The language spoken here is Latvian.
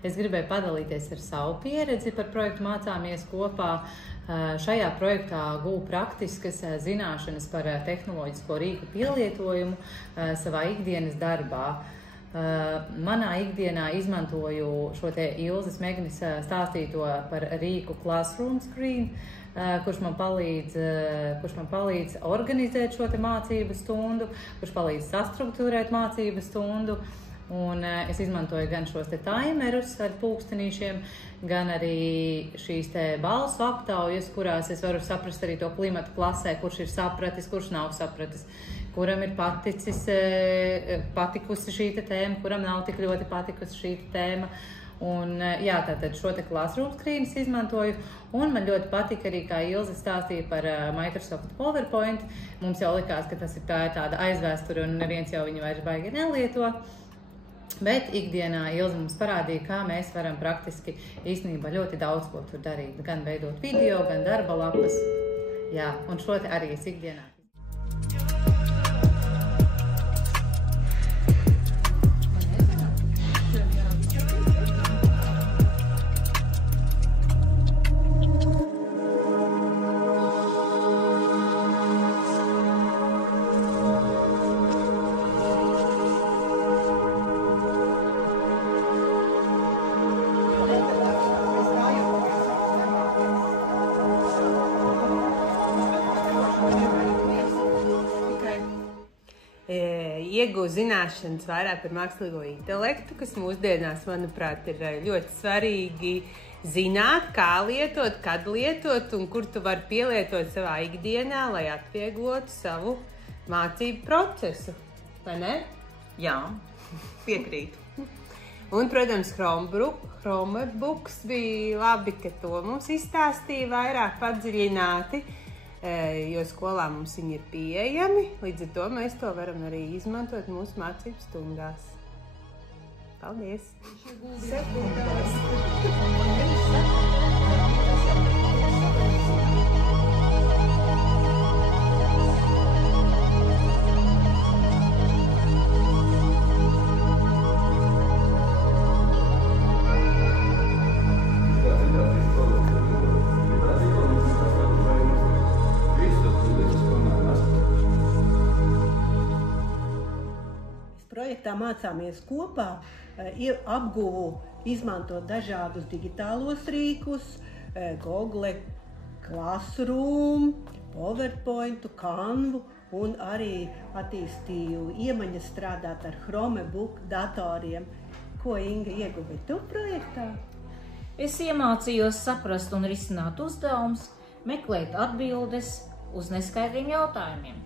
Es gribēju padalīties ar savu pieredzi par projektu Mācāmies kopā. Šajā projektā gūju praktiskas zināšanas par tehnoloģisko rīku pielietojumu savā ikdienas darbā. Manā ikdienā izmantoju šo te Ilzes Megnes stāstīto par rīku Classroom Screen, kurš man palīdz organizēt šo te mācību stundu, kurš palīdz sastruktūrēt mācību stundu. Un es izmantoju gan šos te timerus ar pulkstenīšiem, gan arī šīs te balsu aptaujas, kurās es varu saprast arī to klimatu klasē, kurš ir sapratis, kurš nav sapratis, kuram ir patikusi šī te tēma, kuram nav tik ļoti patikusi šī te tēma. Un jā, tātad šo te Classroom Screenus izmantoju, un man ļoti patika arī, kā Ilze stāstīja par Microsoft PowerPoint. Mums jau likās, ka tas ir tāda aizvēsture, un neviens jau viņu vairs baigi nelieto. Bet ikdienā Ilze mums parādīja, kā mēs varam praktiski īstenībā ļoti daudz ko tur darīt. Gan veidot video, gan darba lapas. Jā, un šo te arī es ikdienā. Iegūst zināšanas vairāk par mākslīgo intelektu, kas mūsdienās, manuprāt, ir ļoti svarīgi zināt, kā lietot, kad lietot un kur tu vari pielietot savā ikdienā, lai atvieglotu savu mācību procesu. Vai ne? Jā, piekrītu. Un, protams, Chromebooks bija labi, ka to mums izstāstīja vairāk padziļināti. Jo skolā mums viņi ir pieejami, līdz ar to mēs to varam arī izmantot mūsu mācību stundās. Paldies! Projektā Mācāmies kopā apguvu izmantot dažādus digitālos rīkus, Google Classroom, PowerPoint, Canvu un arī attīstīju iemaņas strādāt ar Chromebook datoriem. Ko, Inga, ieguvi tu projektā? Es iemācījos saprast un risināt uzdevumus, meklēt atbildes uz neskaidriem jautājumiem.